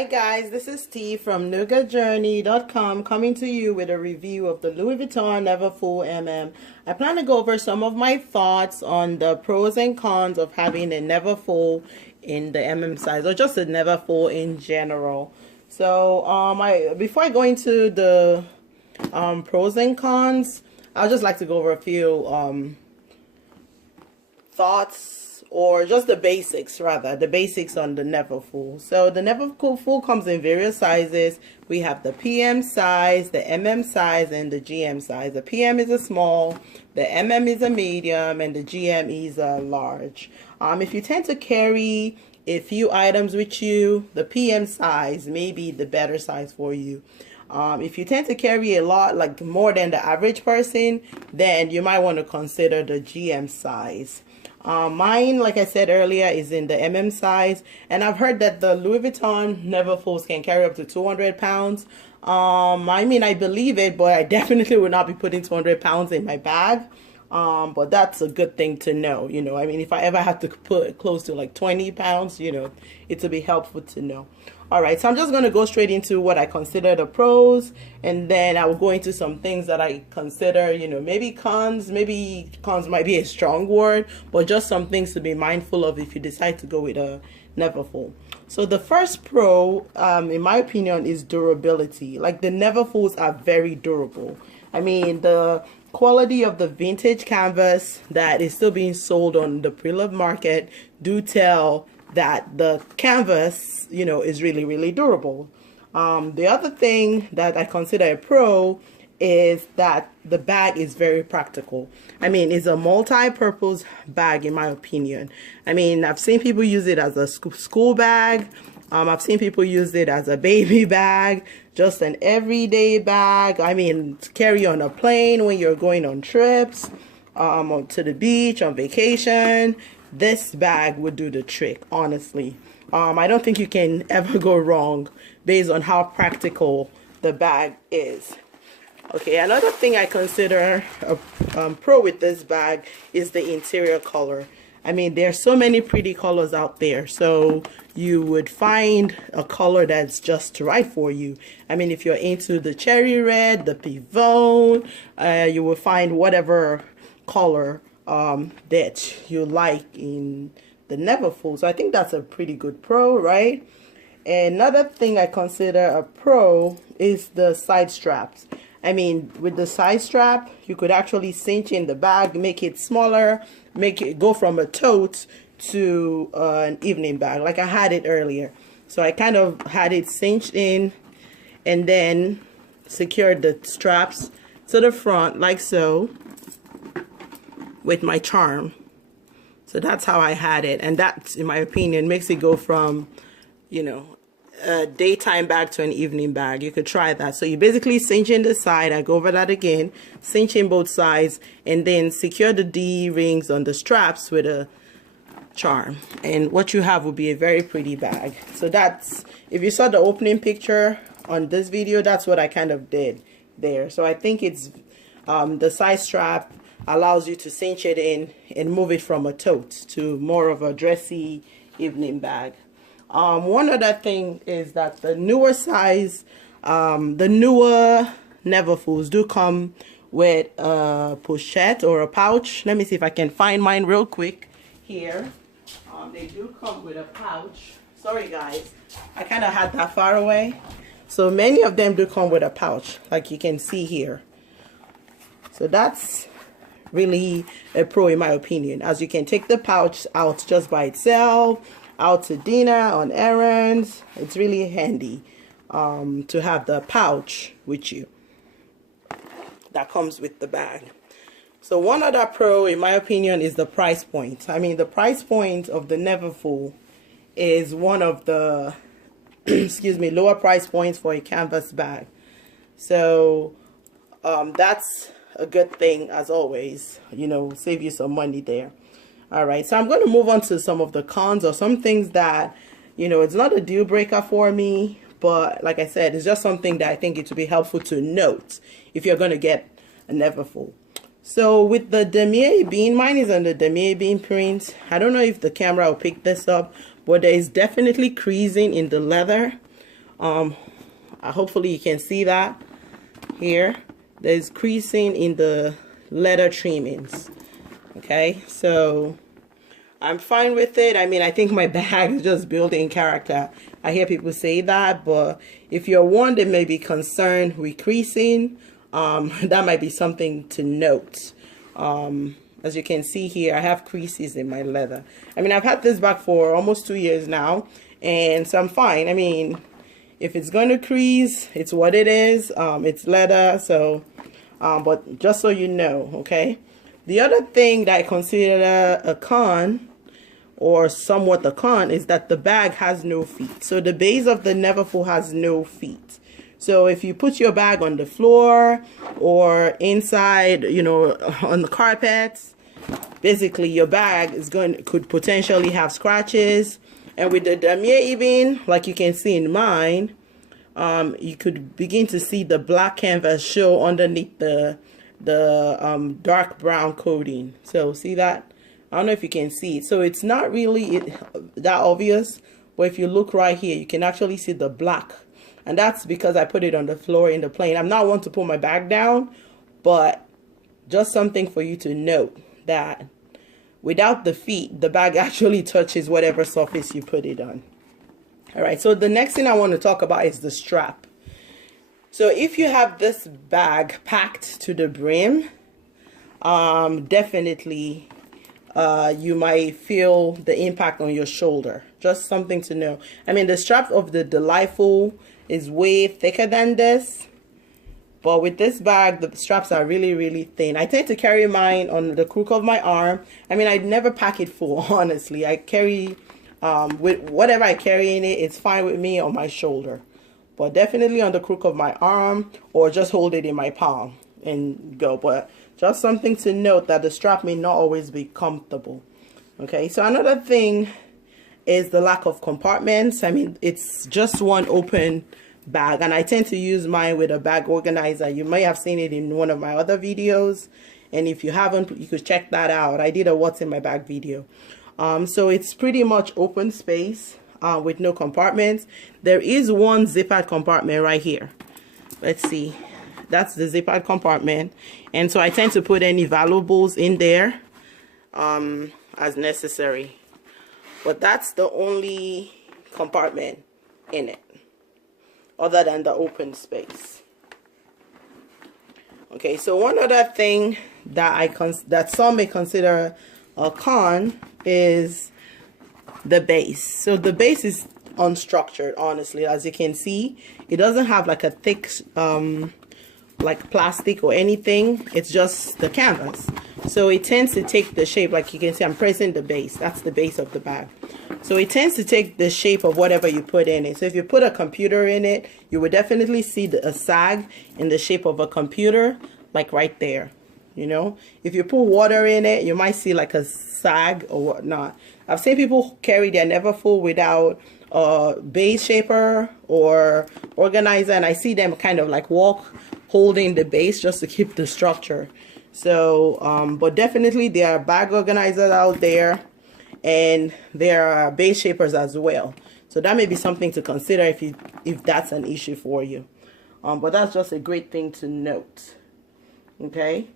Hi guys, this is T from nougatjourney.com coming to you with a review of the Louis Vuitton Neverfull MM. I plan to go over some of my thoughts on the pros and cons of having a Neverfull in the MM size, or just a Neverfull in general. So before I go into the pros and cons, I'd just like to go over a few thoughts, or just the basics, rather, the basics on the Neverfull. So the Neverfull comes in various sizes. We have the PM size, the MM size, and the GM size. The PM is a small, the MM is a medium, and the GM is a large. If you tend to carry a few items with you, the PM size may be the better size for you. If you tend to carry a lot, like more than the average person, then you might want to consider the GM size. Mine, like I said earlier, is in the MM size, and I've heard that the Louis Vuitton Neverfulls can carry up to 200 pounds. I mean, I believe it, but I definitely would not be putting 200 pounds in my bag. But that's a good thing to know, you know. I mean, if I ever have to put close to like 20 pounds, you know, it would be helpful to know. All right, so I'm just going to go straight into what I consider the pros, and then I will go into some things that I consider, you know, maybe cons might be a strong word, but just some things to be mindful of if you decide to go with a Neverfull. So the first pro, in my opinion, is durability. Like, the Neverfulls are very durable. I mean, the quality of the vintage canvas that is still being sold on the pre-loved market do tell that the canvas, you know, is really, really durable. The other thing that I consider a pro is that the bag is very practical. I mean, it's a multi-purpose bag, in my opinion. I mean, I've seen people use it as a school bag. I've seen people use it as a baby bag, just an everyday bag. I mean, carry on a plane when you're going on trips, to the beach, on vacation. This bag would do the trick, honestly. I don't think you can ever go wrong based on how practical the bag is. Okay, another thing I consider a pro with this bag is the interior color. I mean, there's so many pretty colors out there, so you would find a color that's just right for you. I mean, if you're into the cherry red, the pivot, you will find whatever color that you like in the Neverfull. So I think that's a pretty good pro, right? Another thing I consider a pro is the side straps. I mean, with the side strap, you could actually cinch in the bag, make it smaller, make it go from a tote to an evening bag, like I had it earlier. So I kind of had it cinched in and then secured the straps to the front like so with my charm. So that's how I had it, and that, in my opinion, makes it go from, you know, a daytime bag to an evening bag. You could try that. So you basically cinch in the side. I go over that again, cinch in both sides, and then secure the D-rings on the straps with a charm, and what you have will be a very pretty bag. So that's, if you saw the opening picture on this video, that's what I kind of did there. So I think it's the side strap allows you to cinch it in and move it from a tote to more of a dressy evening bag. One other thing is that the newer size, the newer Neverfulls do come with a pochette or a pouch. Let me see if I can find mine real quick here. They do come with a pouch. Sorry guys, I kind of had that far away. So many of them do come with a pouch, like you can see here. So that's really a pro, in my opinion, as you can take the pouch out just by itself, out to dinner, on errands. It's really handy to have the pouch with you that comes with the bag. So one other pro, in my opinion, is the price point. I mean, the price point of the Neverfull is one of the excuse me, lower price points for a canvas bag. So that's a good thing, as always, you know, save you some money there. All right, so I'm going to move on to some of the cons, or some things that, you know, it's not a deal breaker for me, but like I said, it's just something that I think it would be helpful to note if you're going to get a Neverfull. So with the damier bean, mine is on the damier bean print. I don't know if the camera will pick this up, but there is definitely creasing in the leather. Hopefully you can see that here. There's creasing in the leather trimmings. Okay, so I'm fine with it. I mean, I think my bag is just building character. I hear people say that, but if you're one that may be concerned with creasing, that might be something to note. As you can see here, I have creases in my leather. I mean, I've had this bag for almost 2 years now, and so I'm fine. I mean, if it's going to crease, it's what it is. It's leather, so, but just so you know, okay? The other thing that I consider a con, or somewhat a con, is that the bag has no feet. So the base of the Neverfull has no feet. So if you put your bag on the floor or inside, you know, on the carpets, basically your bag is could potentially have scratches. And with the damier even, like you can see in mine, you could begin to see the black canvas show underneath the dark brown coating. So see that? I don't know if you can see it. So it's not really that obvious, but if you look right here, you can actually see the black. And that's because I put it on the floor in the plane. I'm not one to put my bag down, but just something for you to note that without the feet, the bag actually touches whatever surface you put it on. All right, so the next thing I want to talk about is the strap. So if you have this bag packed to the brim, definitely you might feel the impact on your shoulder. Just something to know. I mean, the strap of the Delightful is way thicker than this, but with this bag, the straps are really, really thin. I tend to carry mine on the crook of my arm. I mean, I never pack it full, honestly. I carry, with whatever I carry in it, it's fine with me on my shoulder. But definitely on the crook of my arm, or just hold it in my palm and go. But just something to note that the strap may not always be comfortable. Okay, so another thing is the lack of compartments. I mean, it's just one open bag, and I tend to use mine with a bag organizer. You may have seen it in one of my other videos, and if you haven't, you could check that out. I did a what's in my bag video. So it's pretty much open space with no compartments. There is one zippered compartment right here. Let's see. That's the zippered compartment, and so I tend to put any valuables in there as necessary. But that's the only compartment in it, other than the open space. Okay, so one other thing that that some may consider a con is the base. So the base is unstructured, honestly. As you can see, it doesn't have like a thick like plastic or anything. It's just the canvas, so it tends to take the shape. Like you can see, I'm pressing the base. That's the base of the bag. So it tends to take the shape of whatever you put in it. So if you put a computer in it, you would definitely see a sag in the shape of a computer, like right there. You know, if you put water in it, you might see like a sag or whatnot. I've seen people carry their Neverfull without a base shaper or organizer, and I see them kind of like walk holding the base just to keep the structure. So but definitely there are bag organizers out there, and there are base shapers as well. So that may be something to consider if that's an issue for you. But that's just a great thing to note. Okay.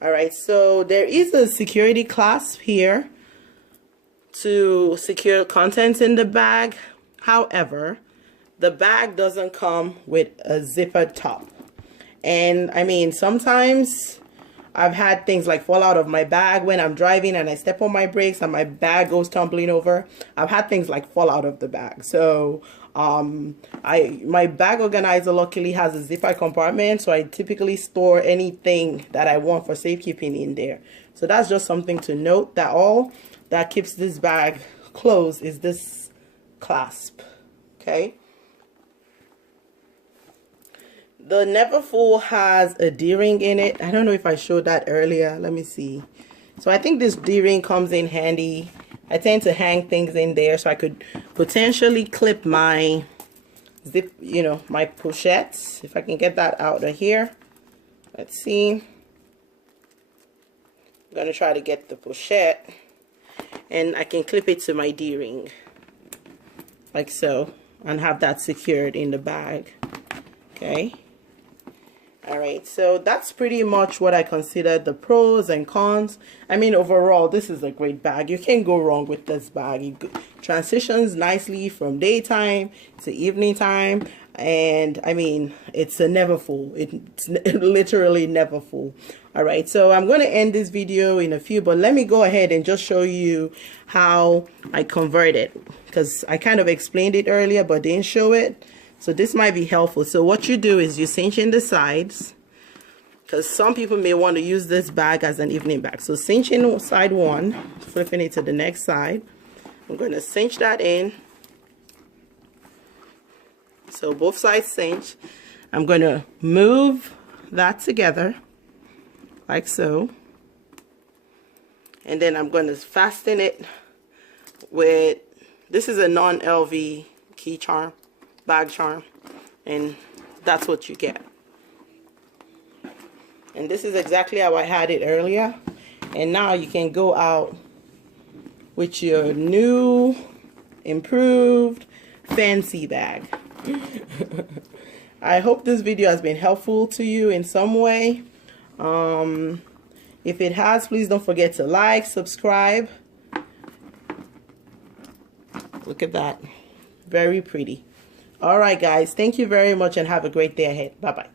All right, so there is a security clasp here to secure contents in the bag. However, the bag doesn't come with a zippered top. And I mean, sometimes I've had things like fall out of my bag when I'm driving and I step on my brakes and my bag goes tumbling over. I've had things like fall out of the bag. So my bag organizer luckily has a zipper compartment, so I typically store anything that I want for safekeeping in there. So that's just something to note, that all that keeps this bag closed is this clasp. Okay. The Neverfull has a D-ring in it. I don't know if I showed that earlier. Let me see. So I think this D-ring comes in handy. I tend to hang things in there, so I could potentially clip my zip, you know, my pochettes. If I can get that out of here. Let's see. I'm going to try to get the pochette, and I can clip it to my D-ring. Like so. and have that secured in the bag. Okay. All right, so that's pretty much what I consider the pros and cons. I mean, overall, this is a great bag. You can't go wrong with this bag. It transitions nicely from daytime to evening time. And I mean, it's a never full. It's literally never full. All right, so I'm going to end this video in a few, but let me go ahead and just show you how I convert it, because I kind of explained it earlier but didn't show it. So this might be helpful. So what you do is you cinch in the sides, because some people may want to use this bag as an evening bag. So cinch in side one, flipping it to the next side. I'm going to cinch that in. So both sides cinch. I'm going to move that together like so. And then I'm going to fasten it with, this is a non-LV key charm, bag charm, and that's what you get. And this is exactly how I had it earlier. And now you can go out with your new, improved, fancy bag. I hope this video has been helpful to you in some way. If it has, please don't forget to like, subscribe. Look at that. Very pretty. All right, guys. Thank you very much and have a great day ahead. Bye-bye.